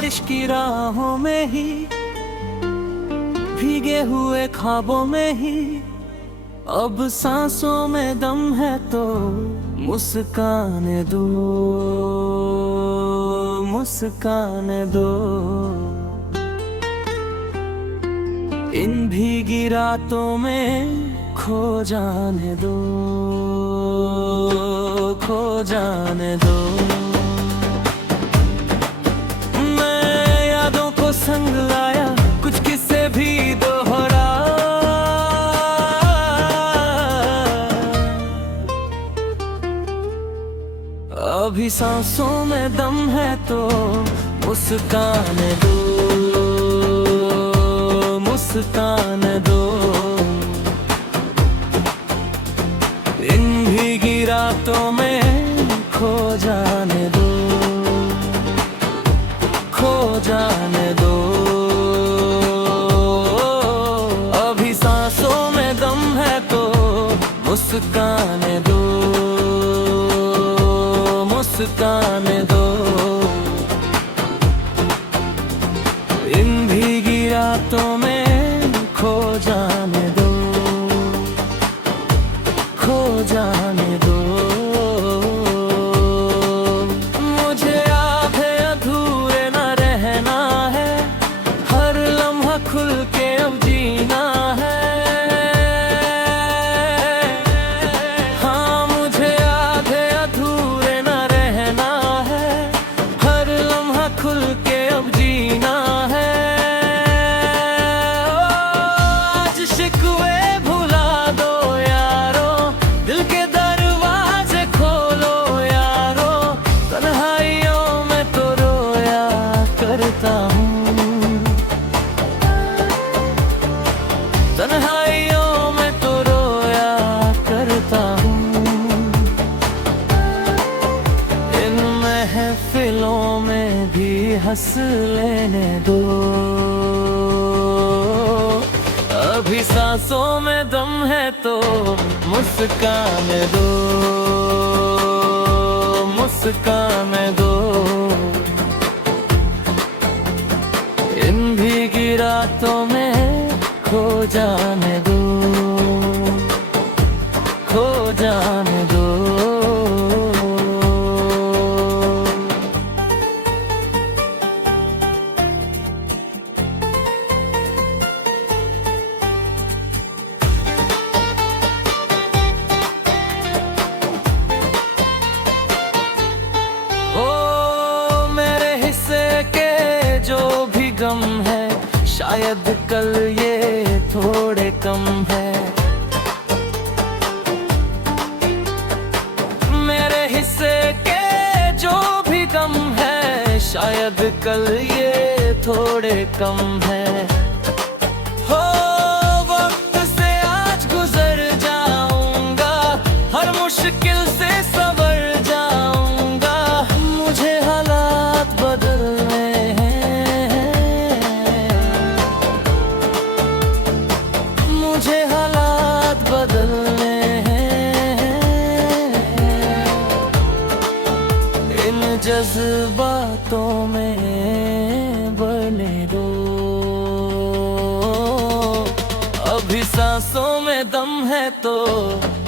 बारिश की राहों में ही, भीगे हुए ख्वाबों में ही, अब सांसों में दम है तो मुस्काने दो, मुस्काने दो। इन भीगी रातों में खो जाने दो, खो जाने दो। मैं यादों को संग लाया, कुछ किस्से भी दोहरा, अभी सांसों में दम है तो मुस्काने दो, मुस्काने दो। इन भीगी रातों में खो जाने दो, खो जाने दो। अभी सांसों में दम है तो मुस्काने दो, मुस्काने दो। इन भीगी रातों में खो जाने दो, खो जाने दो। मुझे आधे अधूरे न रहना है, हर लम्हा खुल के अब जीना है। हाँ, मुझे आधे अधूरे न रहना है, हर लम्हा खुल के अब जीना है। आज शिकवे भुला दो यारो, दिल के दरवाजे खोलो यारो। तन्हाइयों में तो रोया करता हूँ, तन्हाइयों में तो रोया करता हूँ। इन महफिलों में भी हंस लेने दो, अभी सांसों में दम है तो मुस्काने दो, मुस्काने दो। इन भीगी रातों में खो जाने दो, खो जाने दो। ओ मेरे हिस्से के जो भी गम है, शायद कल ये थोड़े कम है। मेरे हिस्से के जो भी गम है, शायद कल ये थोड़े कम है। हो वक्त से आज गुजर जाऊंगा, हर मुश्किल से सबर जाऊंगा। मुझे हालात बदलने हैं, मुझे हालात बदलने हैं। इन जज्बातों में बने दो, अभी सांसों में दम है तो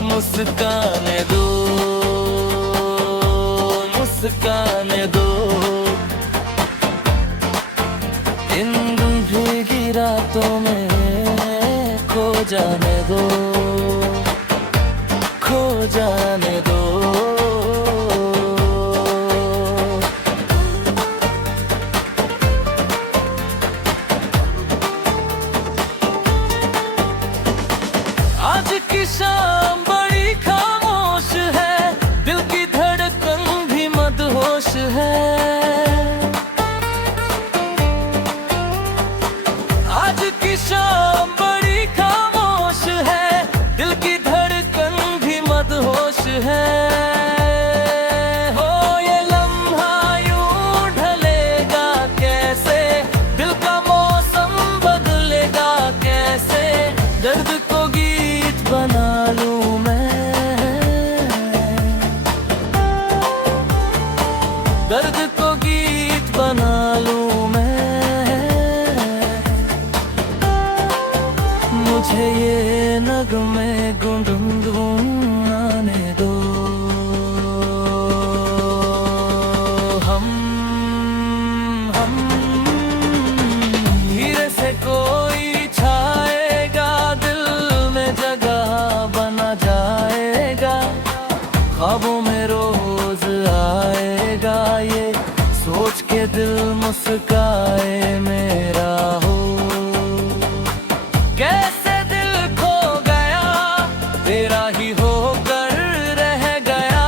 मुस्काने दो, मुस्काने दो। इन भीगी रातों में खो जाने दो, खो जाने दो। आज की शाम बड़ी खामोश है, दिल की धड़कन भी मदहोश है। आज की शाम बड़ी खामोश है, दिल की धड़कन भी मदहोश है। हो ये लम्हा यूं ढलेगा कैसे, दिल का मौसम बदलेगा कैसे। दर्द को गीत बना लूं मैं, दर्द को गीत बना लूं मुझे ये नगमे गुनगुनाने दो। हम धीरे से कोई छाएगा, दिल में जगह बना जाएगा, ख्वाबों में रोज आएगा, ये सोच के दिल मुस्काए मेरा हो। कैसे दिल खो गया, तेरा ही होकर रह गया।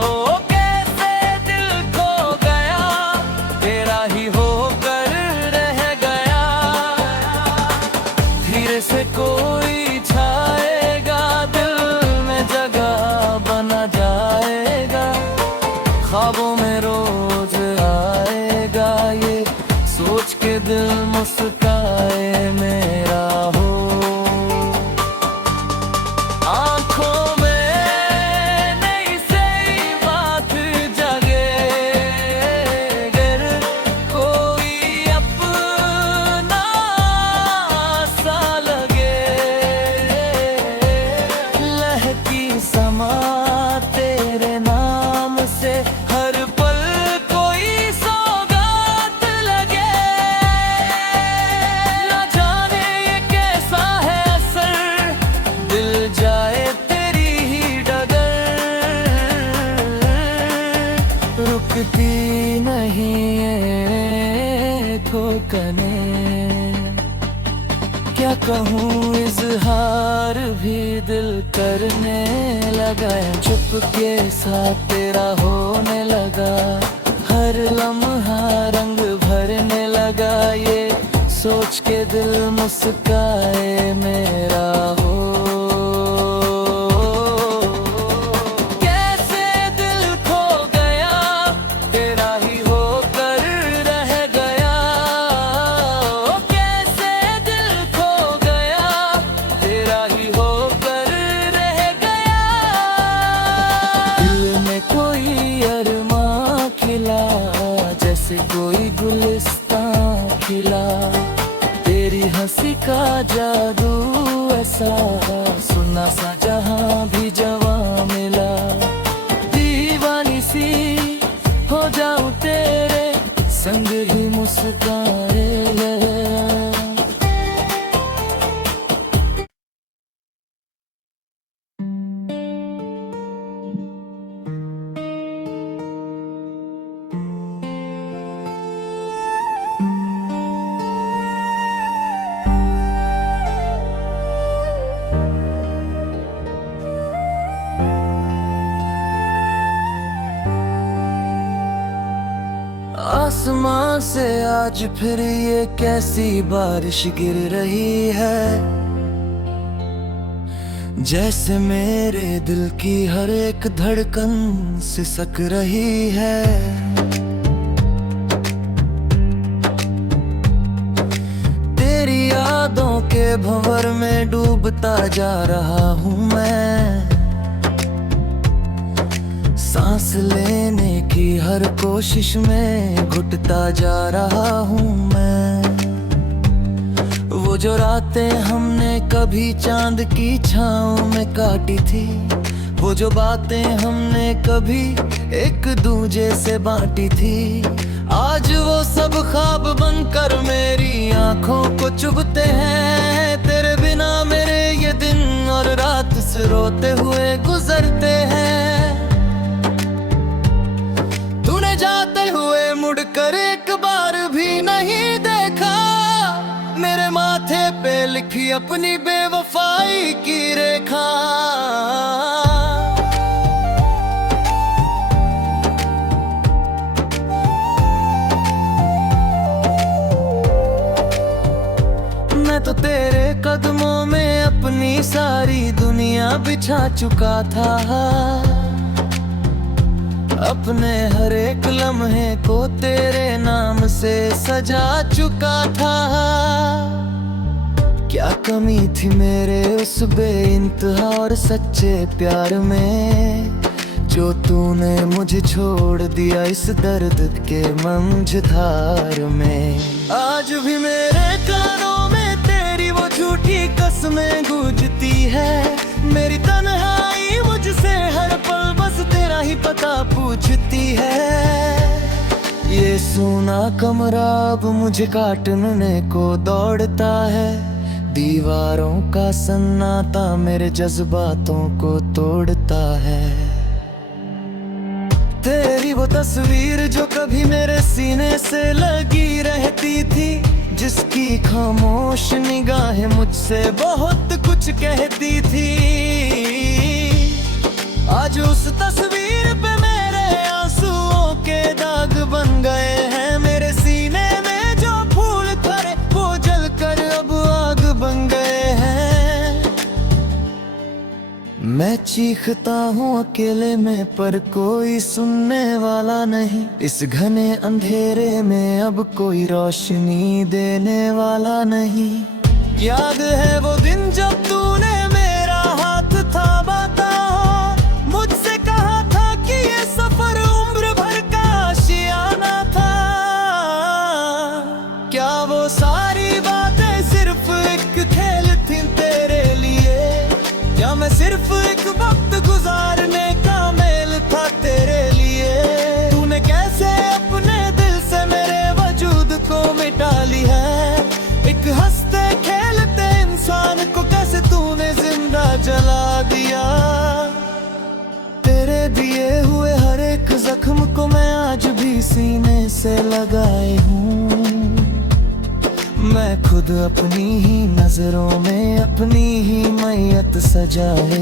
ओ कैसे दिल खो गया, तेरा ही होकर रह गया। धीरे से कोई छाएगा, दिल में जगह बना जाएगा, ख्वाबों में रोज आएगा, ये सोच के दिल मुस्काए मेरा हो। आँखों में नई सी बात जगे, गर कोई अपना सा लगे, लहकी समा तेरे नाम से हर पल कोई सौगात लगे। न जाने ये कैसा है असर, दिल जाए तेरी ही डगर, रुकती नहीं ये ठोकने। क्या कहूँ इजहार भी दिल करने लगा, चुपके साथ तेरा होने लगा, हर लम्हा रंग भरने लगा, ये सोच के दिल मुस्काए मेरा हो। कैसे दिल खो गया, तेरा ही होकर रह गया। ओ कैसे दिल खो गया, तेरा ही होकर रह गया। दिल में कोई अरमां खिला, जैसे कोई गुलिस्तां खिला, तेरी हंसी का जादू ऐसा, सुना सा जहां भी जवां मिला। दीवानी सी हो जाऊं तेरे संग ही मुस्काए। आसमां से आज फिर ये कैसी बारिश गिर रही है, जैसे मेरे दिल की हर एक धड़कन सिसक रही है। तेरी यादों के भंवर में डूबता जा रहा हूँ मैं, सांस लेने की हर कोशिश में घुटता जा रहा हूँ मैं। वो जो रातें हमने कभी चांद की छाँव में काटी थी, वो जो बातें हमने कभी एक दूजे से बांटी थी, आज वो सब ख्वाब बनकर मेरी आंखों को चुभते हैं। तेरे बिना मेरे ये दिन और रात से रोते हुए गुजरते हैं। जाते हुए मुड़कर एक बार भी नहीं देखा, मेरे माथे पे लिखी अपनी बेवफाई की रेखा। मैं तो तेरे कदमों में अपनी सारी दुनिया बिछा चुका था, अपने हर एक लम्हे को तेरे नाम से सजा चुका था। क्या कमी थी मेरे उस बेइंतहा और सच्चे प्यार में, जो तूने मुझे छोड़ दिया इस दर्द के मंझधार में। आज भी मेरे कानों में तेरी वो झूठी कसमें गूंजती है। मेरी तन्हाई मुझसे हर पल बस तेरा ही पता पूछती है। ये सूना कमरा अब मुझे काटने को दौड़ता है। दीवारों का सन्नाटा मेरे जज्बातों को तोड़ता है। तेरी वो तस्वीर जो कभी मेरे सीने से लगी रहती थी, जिसकी खामोश निगाहें मुझसे बहुत कुछ कहती थी। आज उस तस्वीर पे मेरे आंसुओं के दाग बन गए हैं। मेरे सीने में जो फूल खरे वो जलकर अब आग बन गए हैं। मैं चीखता हूँ अकेले में पर कोई सुनने वाला नहीं। इस घने अंधेरे में अब कोई रोशनी देने वाला नहीं। याद है वो दिन जब तूने मेरा हाथ थामा था, मुझसे कहा था कि ये सफर उम्र भर का आशियाना था। क्या वो सारी बातें सिर्फ एक खेल थी तेरे लिए? क्या मैं सिर्फ एक वक्त गुजारने का मेल था तेरे लिए? तूने कैसे अपने दिल से मेरे वजूद को मिटा ली है। एक हंसते खेलते इंसान को कैसे तूने जिंदा जला दिया। तेरे दिए हुए हर एक जख्म को मैं आज भी सीने से लगाए हूँ। मैं खुद अपनी ही नजरों में अपनी ही मैयत सजाए।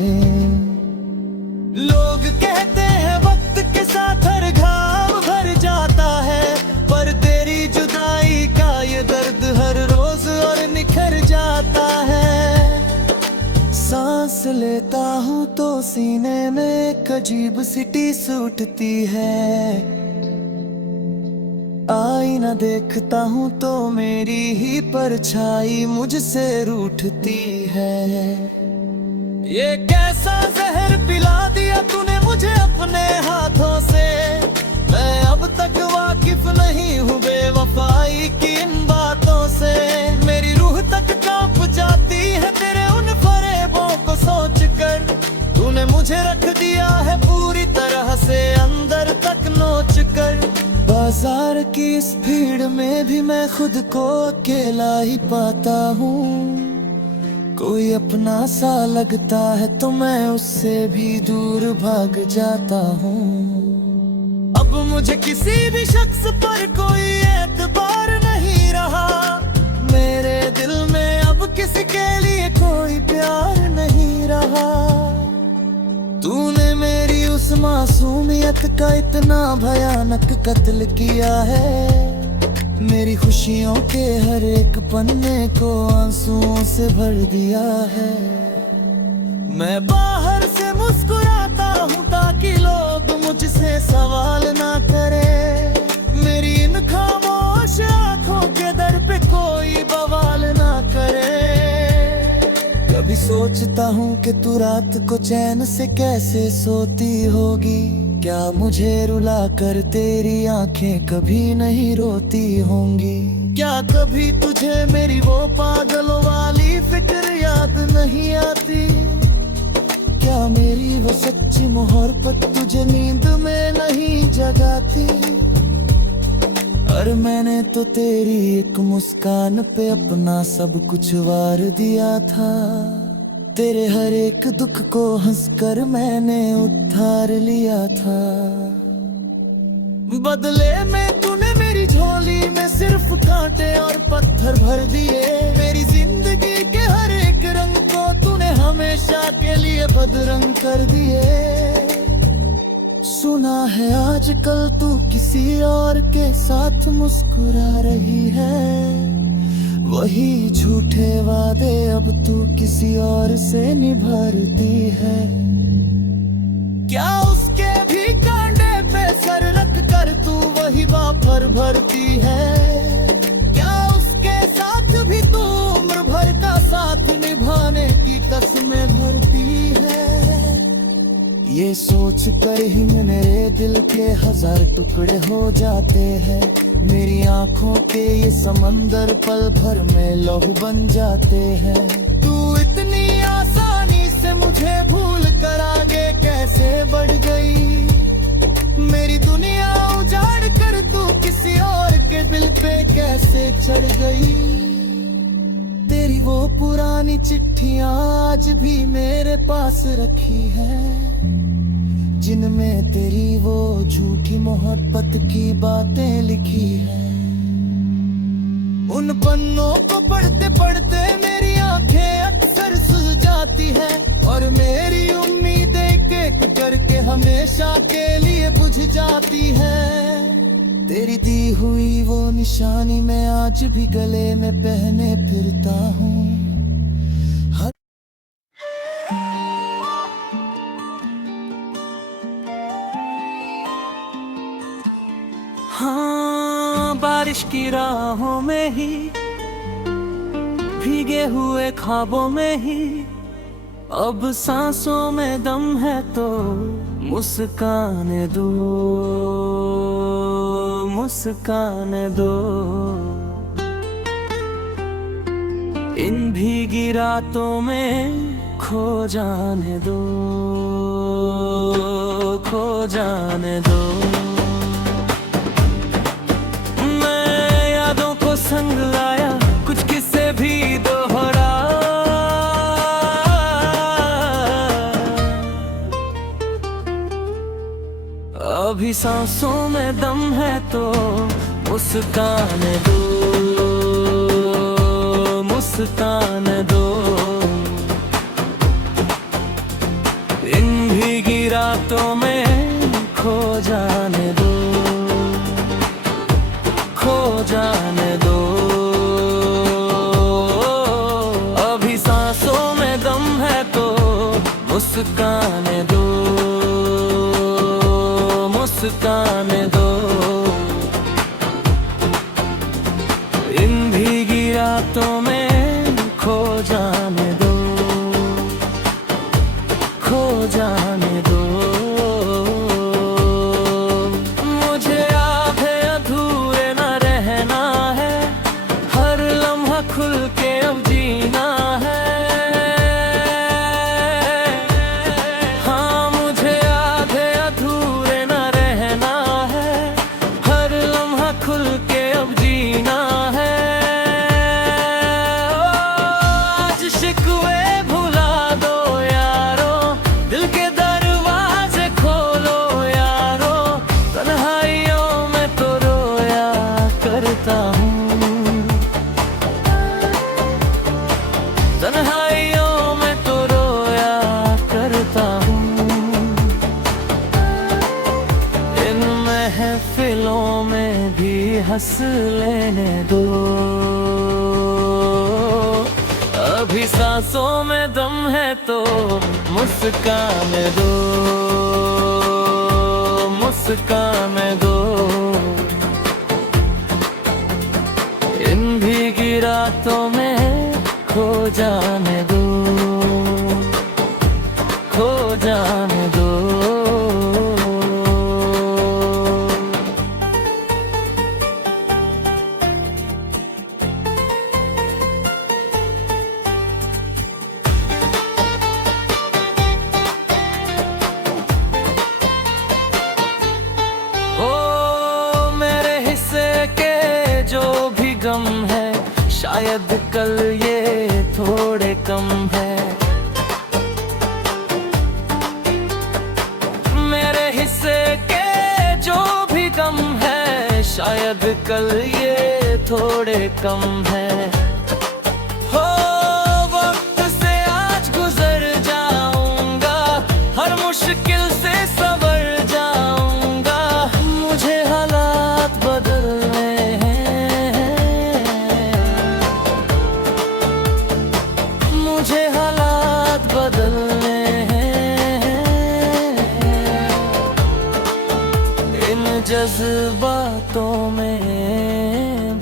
लोग कहते हैं वक्त के साथ हर घाव भर जाता है, पर तेरी जुदाई का ये दर्द हर रोज और निखर जाता है। सांस लेता हूँ तो सीने में एक अजीब सी टीस उठती है। आईना देखता हूँ तो मेरी ही परछाई मुझसे रूठती है। ये कैसा जहर पिला दिया तूने मुझे अपने हाथों से। मैं अब तक वाकिफ नहीं हूँ बेवफाई की इन बातों से। मेरी रूह तक कांप जाती है तेरे उन फरेबों को सोचकर। तूने मुझे रख दिया है पूरी तरह से अंदर तक नोच कर। बाजार की इस भीड़ में भी मैं खुद को अकेला ही पाता हूँ। कोई अपना सा लगता है तो मैं उससे भी दूर भाग जाता हूँ। अब मुझे किसी भी शख्स पर कोई एतबार नहीं रहा। मेरे दिल में अब किसी के लिए कोई प्यार नहीं रहा। तूने मेरी उस मासूमियत का इतना भयानक कत्ल किया है। मेरी खुशियों के हर एक पन्ने को आंसुओं से भर दिया है। मैं बाहर से मुस्कुराता हूँ ताकि लोग मुझसे सवाल ना करें। मेरी इन खामोश आंखों के दर पे कोई बवाल ना करे। कभी सोचता हूँ कि तू रात को चैन से कैसे सोती होगी। क्या मुझे रुला कर तेरी आंखें कभी नहीं रोती होंगी? क्या कभी तुझे मेरी वो पागलों वाली फिक्र याद नहीं आती? क्या मेरी वो सच्ची मोहब्बत तुझे नींद में नहीं जगाती? और मैंने तो तेरी एक मुस्कान पे अपना सब कुछ वार दिया था। तेरे हर एक दुख को हंसकर मैंने उद्धार लिया था। बदले में तूने मेरी झोली में सिर्फ कांटे और पत्थर भर दिए। मेरी जिंदगी के हर एक रंग को तूने हमेशा के लिए बदरंग कर दिए। सुना है आजकल तू किसी और के साथ मुस्कुरा रही है। वही झूठे वादे अब तू किसी और से निभाती है। क्या उसके भी कांधे पे सर रख कर तू वही वापर भरती है? क्या उसके साथ भी तू उम्र भर का साथ निभाने की कसमें भरती है? ये सोच कर ही मेरे दिल के 1000 टुकड़े हो जाते हैं। मेरी आंखों के ये समंदर पल भर में लहू बन जाते हैं। तू चढ़ गई। तेरी वो पुरानी चिट्ठियां आज भी मेरे पास रखी है, जिनमें तेरी वो झूठी मोहब्बत की बातें लिखी है। उन पन्नों को पढ़ते पढ़ते मेरी आंखें अक्सर सुझ जाती है, और मेरी उम्मीद एक एक करके हमेशा के लिए बुझ जाती है। तेरी दी हुई वो निशानी मैं आज भी गले में पहने फिरता हूँ। हाँ, बारिश की राहों में ही, भीगे हुए ख्वाबों में ही, अब सांसों में दम है तो मुस्कान दो, मुस्कान दो। इन भीगी रातों में खो जाने दो, खो जाने दो। मैं यादों को संग लाया, कुछ किस्से भी दोहरा। अभी सांसों में दम है तो मुस्कान दो, मुस्कान दो। इन भीगी रातों में खो जाने दो, खो जाने दो। अभी सांसों में दम है तो मुस्कान दो, मुस्कान दो। इन भीगी रातों में खो जाने दो, खो जाने दो। मुझे आधे अधूरे न रहना है, हर लम्हा खुल के अब जीना है। हाँ, मुझे आधे अधूरे न रहना है, हर लम्हा खुल के अब जीना है। आज शिकवे भुला दो यारो, दिल के दरवाजे खोलो यारो। तन्हाइयों में तो रोया करता हूँ, तन्हाइयों में तो रोया करता हूँ। इन महफिलों में भी हंस लेने दो, अभी सांसों में दम है तो मुस्कान दो, मुस्कान दो। इन भीगी रातों में खो जाने दो, खो जाने दो। ओ मेरे हिस्से के जो भी गम है, शायद कल ये थोड़े कम है। मेरे हिस्से के जो भी गम है, शायद कल ये थोड़े कम है। हो वक्त से आज गुजर जाऊंगा, हर मुश्किल से सवर जाऊंगा। मुझे हालात बदलने हैं, मुझे हालात बदलने हैं। इन जज्बातों में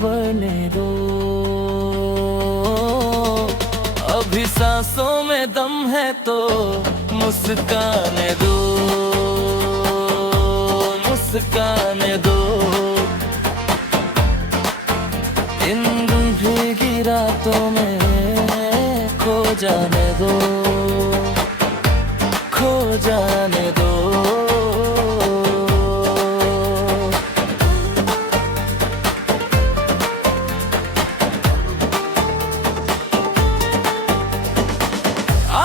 बने दो, अभी सांसों में दम है तो मुस्कान दो, मुस्कान दो। इन भीगी रातों में खो जाने दो, खो जाने दो।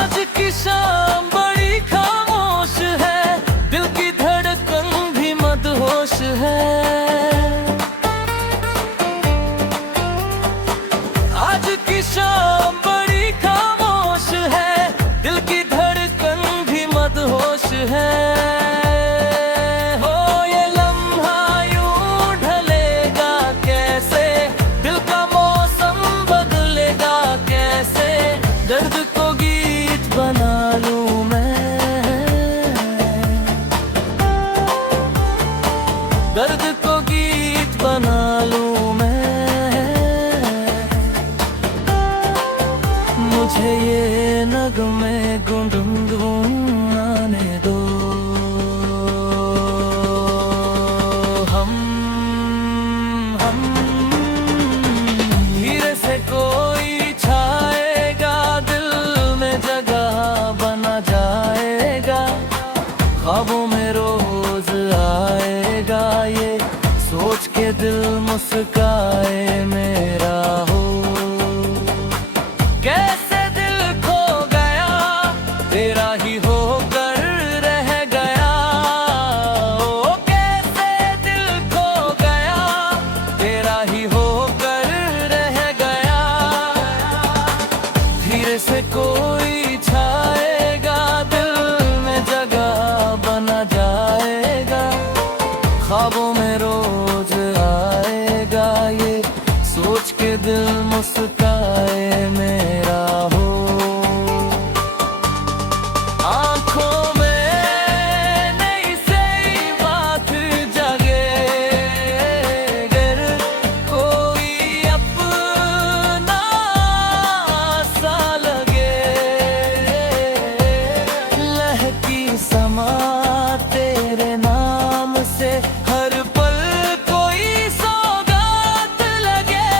आज की शाम बड़ी खामोश है, दिल की धड़कन भी मदहोश है। आज की शाम बड़ी खामोश है, दिल की धड़कन भी मदहोश है। हो ये लम्हा यूं ढलेगा कैसे, दिल का मौसम बदलेगा कैसे। दर्द को गीत बना लूं मैं, दर्द को गीत बना लूं मैं। मुझे ये नगमे गुनगुनाने दो। हम धीरे से कोई छाएगा, दिल में जगह बना जाएगा। ख्वाबों में रोज आएगा ये सोच के दिल मुस्काए मेरा हो। कैसे दिल खो गया, तेरा ही होकर रह गया। ओ कैसे दिल खो गया, तेरा ही होकर रह गया। धीरे से कोई छाएगा, दिल में जगह बना जाएगा। ख्वाबों में रोज आएगा ये सोच के दिल मुस्काए मेरा हो। आंखों में नई सी बात जगे, गर कोई अपना सा लगे। लहकी समा तेरे नाम से, हर पल कोई सौगात लगे।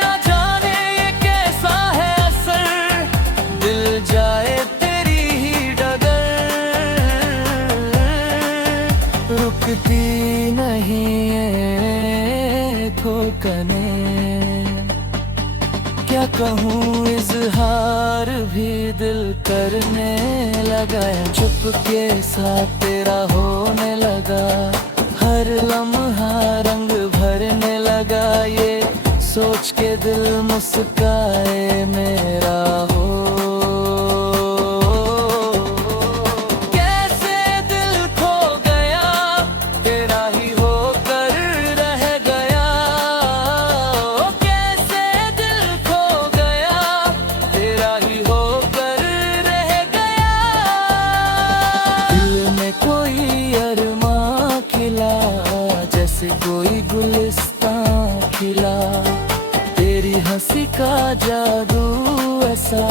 न जाने ये कैसा है असर, दिल जाए तेरी ही डगर। रुकती नहीं ये ठोकने, क्या कहूँ इजहार भी दिल करने लगा। चुपके साथ तेरा होने लगा, हर लम्हा रंग भरने लगा। ये सोच के दिल मुस्काए मेरा हो। कैसे दिल खो गया, तेरा ही होकर रह गया। ओ कैसे दिल खो गया, तेरा ही होकर रह गया। दिल में कोई अरमां खिला, जैसे कोई गुलिस्तां खिला। तेरी हंसी का जादू ऐसा